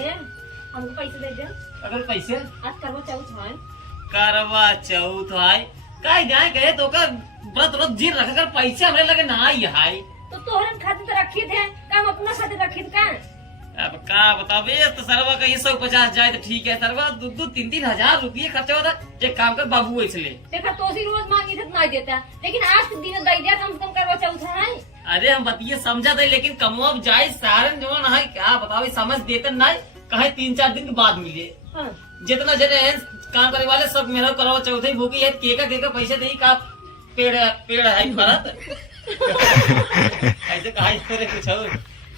हमको पैसे दे दे। अगर पैसे आज करवा चौथ है। करवा चौथ है काय जाए गए तो का व्रत व्रत जीर रखा कर पैसे हमरे लगे ना आई है। तो तोहरन खातिर तो रखी थे, काम अपना खातिर रखी थे का? अब का बतावे तो सरवा का 150 जाए तो ठीक है, सरवा 2-3 हजार रुपये खर्चा होता। एक काम कर बाबू इसलिए देखा तोसी रोज मांगी थे तो नहीं देता, लेकिन आज के दिन दे दिया, कम से कम करवा चौथ है। अरे हम बतिये समझा थे लेकिन कमो अब जाए सारन जो है क्या बतावे समझ देते नहीं कहे 3-4 दिन के बाद मिले। हाँ। जितना जने हैं काम करे वाले सब मेहनत करो चौथे भूखी है केका पैसे नहीं का पेड़ है भरत ऐसे कहा कुछ हो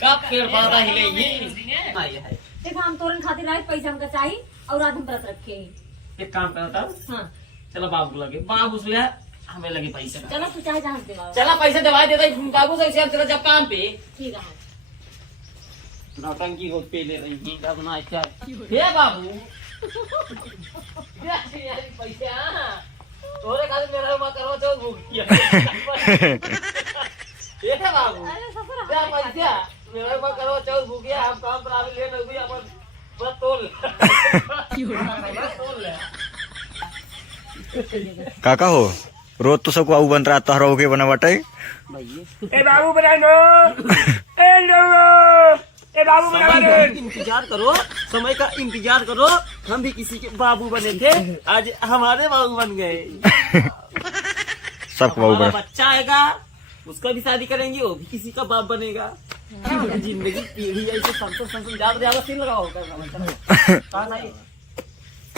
का पेड़ पौधा हिले ये है। देखा हम तोरन खातिर आज पैसा हमका चाहिए और आज हम व्रत रखे हैं। एक काम करता हूँ। हाँ। चलो बाबू लगे बाबू से हमें लगे पैसे चलो तू चाहे जहाँ से दिलाओ। चला पैसे दवा देता बाबू से चला जब काम पे ठीक है। नौटंकी हो पे ले रही है हे बाबू पैसे तोरे खातिर मेरा हुआ करवा चौथ भूख किया ये है बाबू क्या पैसा मेरा हुआ करवा चौथ भूख गया हम काम पर आवे ले नहीं अपन बस तोल तोल ले काका हो रोज तो सबको आऊ बन रहा तहरा होके बना बाटे ए बाबू बना लो ए बाबू बना लो। इंतजार करो समय का इंतजार करो हम भी किसी के बाबू बने थे आज हमारे बाबू बन गए। सबको बाबू बना बच्चा आएगा उसका भी शादी करेंगे वो भी किसी का बाप बनेगा। जिंदगी पीढ़ी ऐसे संसद ज्यादा सीन लगाओ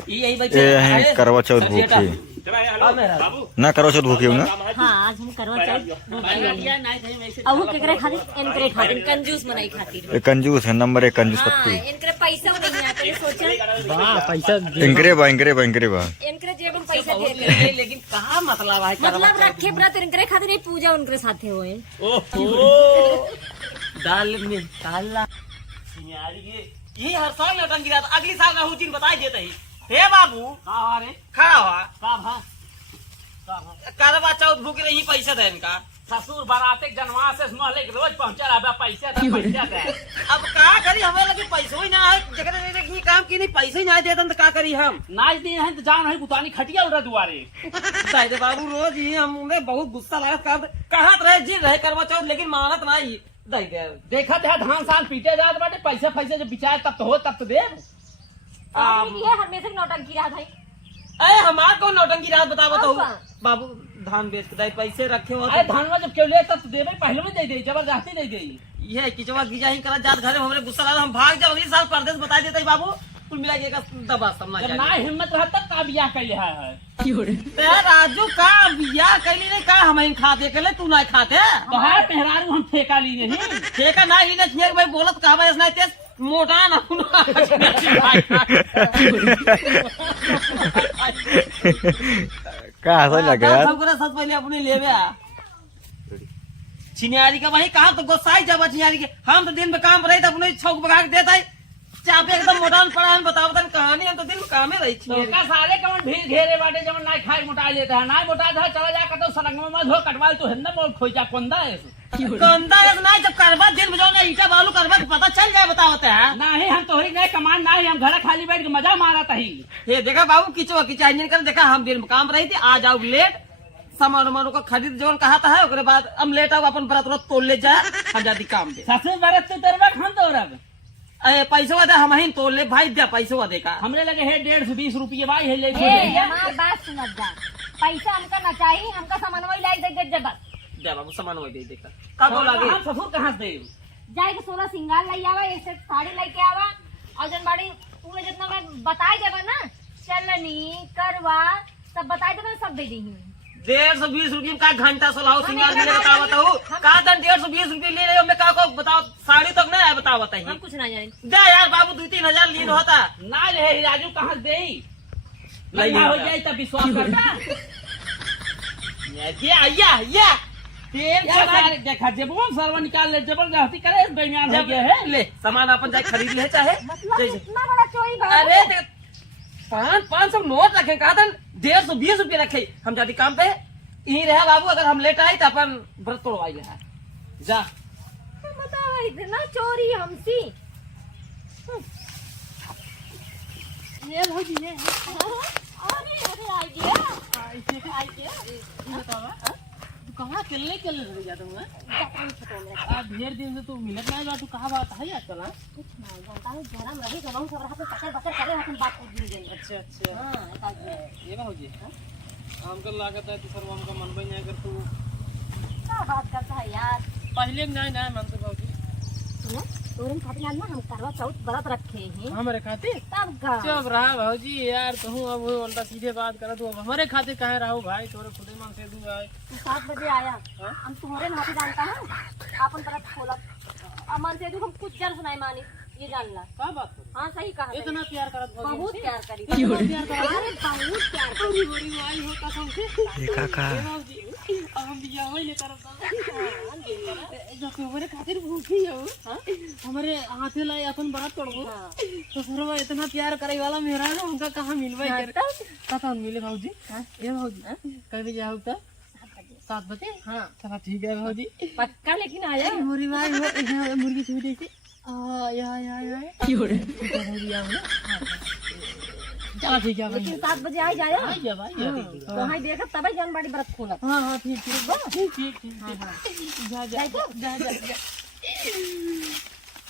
यही बच्चे करवा चौथ भूखी ना करवा चौथ भूखी ना। हाँ आज हम करवा चौथ अब केकरे खातिर इनकरे खातिर कंजूस बनाई खातिर एक कंजूस है नंबर 1 कंजूस हाँ, पत्ती इनकरे पैसा नहीं आता ये सोचा पैसा इंकरे बा इनकरे जेब में पैसा दे लेकिन कहाँ मतलब है मतलब रखे व्रत इनकरे खातिर नहीं पूजा उनकरे साथे होए। दाल में काला ये हर साल नौटंकी गिरा अगली साल राहु जी बताई देते ही हे बाबू खड़ा हुआ करवा चौथ भूख रही पैसा दे इनका ससुर बराते जनवा से महले के रोज पहुंचा रहा पैसे दे अब का करी हमें लगे पैसों ही ना है जगह ये काम की नहीं पैसे ही ना देते तो का करी हम नाच दिन है तो जान है गुतानी खटिया उड़ा दुआरे दादे बाबू रोज ही हमने बहुत गुस्सा लगा कहा रहे जी रहे करवा चौथ लेकिन मानत नहीं देखा था धान साल पीटे जात बाटे पैसे जब बिचाए तब तो हो तब तो दे ये हमेशा नौटंकी रहा भाई। अरे हमार कौन नौटंकी रात बता बताओ हाँ। बाबू धान बेच के पैसे रखे हो अरे धानवा जब क्यों ले तब तो देवे पहले में दे दे जबरदस्ती नहीं दे ये किचवा गिजा ही करा जात घर में हमरे गुस्सा लगा हम भाग जाओ अगले साल परदेश बता देते बाबू कुल मिला के दबा समझ जब ना हिम्मत रहा तब का बियाह कैले है राजू का बियाह कैली नहीं का हम खाते कले तू ना खाते तो है मेहरारू हम ठेका ली नहीं ठेका ना ही नहीं भाई बोलत कहबे ऐसा नहीं तेज मोटा ना का हंसा लगे यार सब पहले अपने लेवे छिनियारी का वही काम तो गोसाई जब छिनियारी के हम तो दिन में काम रहे तो अपने छौक बगा के देता है चापे एकदम मोटा पड़ा है बताओ कहानी हम तो दिन में काम रही तो का सारे कमन भीड़ घेरे बाटे जब ना खाए मोटा लेता है ना मोटा था चला जा तो सड़क में मत हो कटवाल तो हिंदा मोल खोजा कोंदा है कंदा ना जब करवा दिन बजाओ ना ईटा बालू करवा तो पता चल जाए बताओते हैं नहीं हम तोहरी नहीं कमान नहीं हम घर खाली बैठ के मजा मारा था ही ये देखा बाबू किचवा किचा इंजन कर देखा हम दिन में काम रही थी आ जाओ लेट सामान वामान को खरीद जो कहा था है उसके बाद हम लेट आओ अपन बरात तोड़ ले जाए हम जाती काम पे ससुर बरत तो तरवा खान तो रब अरे पैसा दे हम ही तोड़ ले भाई दे पैसा देखा हमरे लगे है 150-20 रुपये भाई है ले हमार बात सुनत जा, पैसा हमका ना चाहिए, हमका सामान वही लाई दे जब दे बाबू सामान वही दे देखा कब लगे हम ससुर कहाँ से जाए के 16 सिंगार लाई आवा, ऐसे साड़ी लाई के आवा और जन बाड़ी तूने जितना मैं बताई देबा ना चलनी करवा सब बताई देबा सब दे दी 150 रुपये का घंटा सोलाओ सिंगार मिले बताओ का 150-20 रुपये ले रहे हो मैं का को बताओ साड़ी तक नहीं है बताओ बताइए हम कुछ ना जाने दे यार बाबू 2-3 हजार लीन होता ना ले राजू कहाँ से दे लइहा हो जाए तब विश्वास करता या देखा जेबन सरवा निकाल ले जबरदस्ती करे बेईमान हो गया है ले सामान अपन जाए खरीद ले चाहे मतलब इतना बड़ा चोरी भाग अरे 500 नोट रखे कहा था 150 रुपये रखे हम जाती काम पे यही रहा बाबू अगर हम लेट आए तो अपन व्रत तोड़वाई रहा जा बताओ इतना चोरी हमसी ये भौजी ये अरे अरे आइडिया ये बतावा तू कहाँ चलने रह जाता हूँ आज ढेर दिन से तू मिलत नहीं बा तू कहाँ बात है आजकल कुछ नहीं जानता हूँ गरम रही गरम सब रहा पकड़ पकड़ करे हम बात कर दी गई अच्छा अच्छा हां ये भौजी हमको लागत है तू सर हमको मन भी नहीं कर तू क्या बात करता है यार पहले नहीं नहीं मन से भौजी सुनो तोरन खातिर ना हम करवा चौथ व्रत रखे हैं हमारे खातिर तब का चुप रहा भौजी यार कहूँ अब उल्टा सीधे बात कर तू अब हमारे खातिर कहे रहो भाई तोरे खुदे मन से दूंगा तू 7 बजे आया हम तुम्हारे नाते जानता हूँ अपन व्रत खोला अमन से हम कुछ जर सुनाई मानी ये जान ला क्या बात कर हाँ सही कहा इतना प्यार करत भौजी बहुत प्यार करी प्यार करत अरे बहुत प्यार करी पूरी पूरी माई हो कसम से ये काका भौजी अब हम बिया होई ले करत जो कि हमारे खातिर भूखी हो हमारे हाथे लाई अपन बात तोड़बो तो सरवा इतना प्यार करे वाला मेरा ना हमका कहां मिलबे कर पता मिले भौजी ये भौजी कब जाओ त 7 बजे हां चलो ठीक है भौजी पक्का लेकिन आया मोरी माई हो मुर्गी छूटी थी या की हो रे भौजी आओ ना चलो ठीक है भाई 7 बजे आ जाया आ जा भाई तो हां देखा तबे जान बड़ी व्रत खोला हां ठीक ठीक जा जा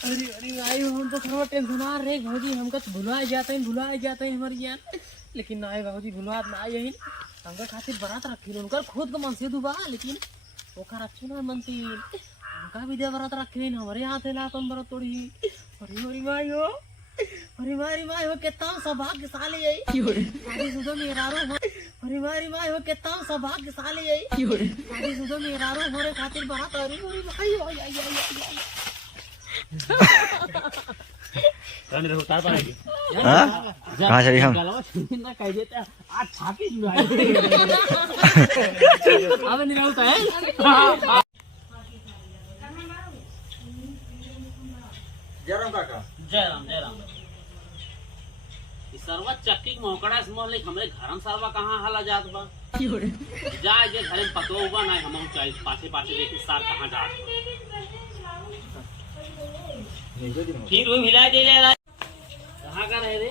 अरे अरे भाई हम तो थोड़ा टेंशन आ रहे भौजी हमका भुलाए जाते हैं हमारी जान लेकिन ना भौजी भुलात ना यही हमका खातिर बरात रखी उनका खुद का मन से दुबा लेकिन ओकर अच्छे ना मन से उनका भी दे बरात रखे हमारे हाथ ला अपन बरात तोड़ी अरे हमारी माई हो कितना सौभाग्यशाली है शादीशुदा मेहरारू अरे माई हो कितना सौभाग्यशाली है शादीशुदा मेहरारू हमारे खातिर बरात अरे हमारी माई हो हाँ कहाँ चली हम ना कह देते आज छापी अब नहीं रहता है जयराम काका जयराम सरवा चक्की मोकड़ा समझ ले हमरे घरम सरवा कहाँ हला जात बा जाए जे घरे में पतलो हुआ ना हम चाहे पाछे देखे सार कहाँ जात फिर वो मिला दे ले रहा कहाँ का रहे रे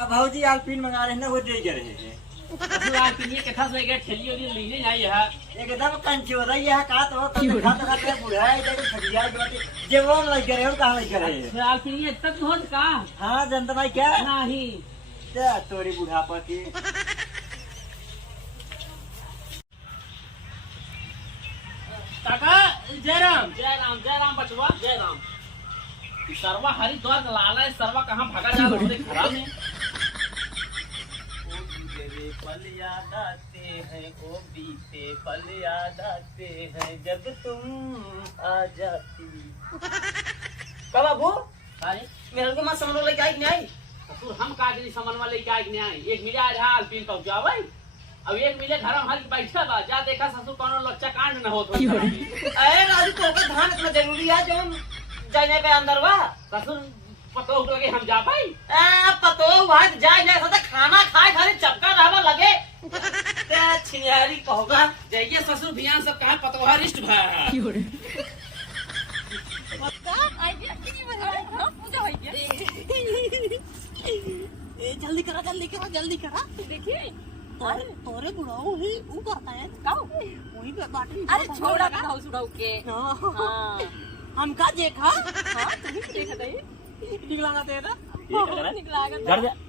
अब भौजी आलपीन मंगा रहे हैं ना वो दे रहे हैं आलपीन ये कथा से गए ठेली वाली लेने जाए है एकदम कंची हो रही है का तो खाता बुढ़ा है खटिया जे वो लग रहे हो कहाँ लग रहे हैं आलपीन ये तक होत का हाँ जनता भाई क्या नहीं तोरी बुढ़ापा की काका जयराम बचवा जयराम सरवा हरिद्वार का लाला है सरवा कहाँ भागा जा रहा है खराब है पल याद आते हैं ओ बीते पल याद आते हैं जब तुम आ जाती कब बाबू अरे मेरे को मां समझ लेके आई कि नहीं आई ससुर हम कागजी सामान वाले क्या नहीं आए एक मिले आज हाल पीन पहुंच जाओ भाई अब एक मिले घर में हाल बैठा बा जा देखा ससुर कोनो लच्चा कांड न होत अरे राजू तो का धान इतना जरूरी है जो जाने पे अंदर वा ससुर पतो लगे हम जा भाई पतो भाई जाए जाए सदा खाना खाए खाली चपका रहवा लगे ते छिनियारी कहोगा जाइए ससुर भियान सब कहा पतोहा रिष्ट भा जल्दी करा देखिए तोरे बुढ़ाओ ही वो करता है वही पे बाटी अरे छोड़ा खाओ सुड़ाऊ के हाँ हम का देखा हाँ तुम्हें देखा था ये निकला तेरा निकला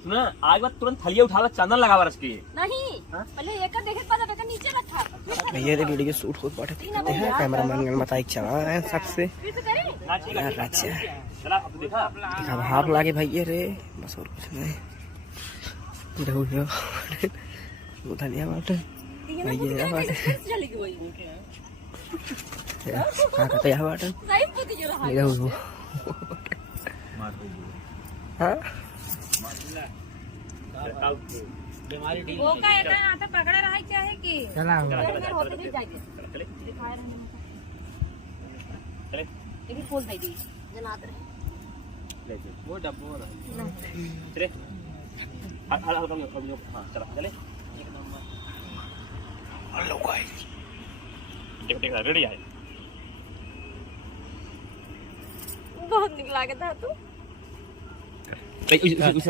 सुना आज बात तुरंत थलिया उठा ला चंदन लगा रस की नहीं पहले एक देखे पता बेटा नीचे रखा भैया रे वीडियो शूट हो पाटे करते हैं कैमरामैन गणमताई चला रहे हैं शट से फिर से करें यार अच्छा चला अब देखा देखा भाप लागे भैया रे बस और कुछ नहीं देखो यो धनिया बाटे भैया बाटे चलेगी वही का कहते हैं बाटे सही बुद्धि जो रहा देखो हां बीमारी डी वो का एक हाथ पकड़े रहा क्या है कि चला मेरे होते भी जाके दिखाए रहने चले ये भी फूल दे दी जनात रहे वो डब्बो चले हां चला चले हेलो गाइस देख रेडी है बहुत निकला के था तू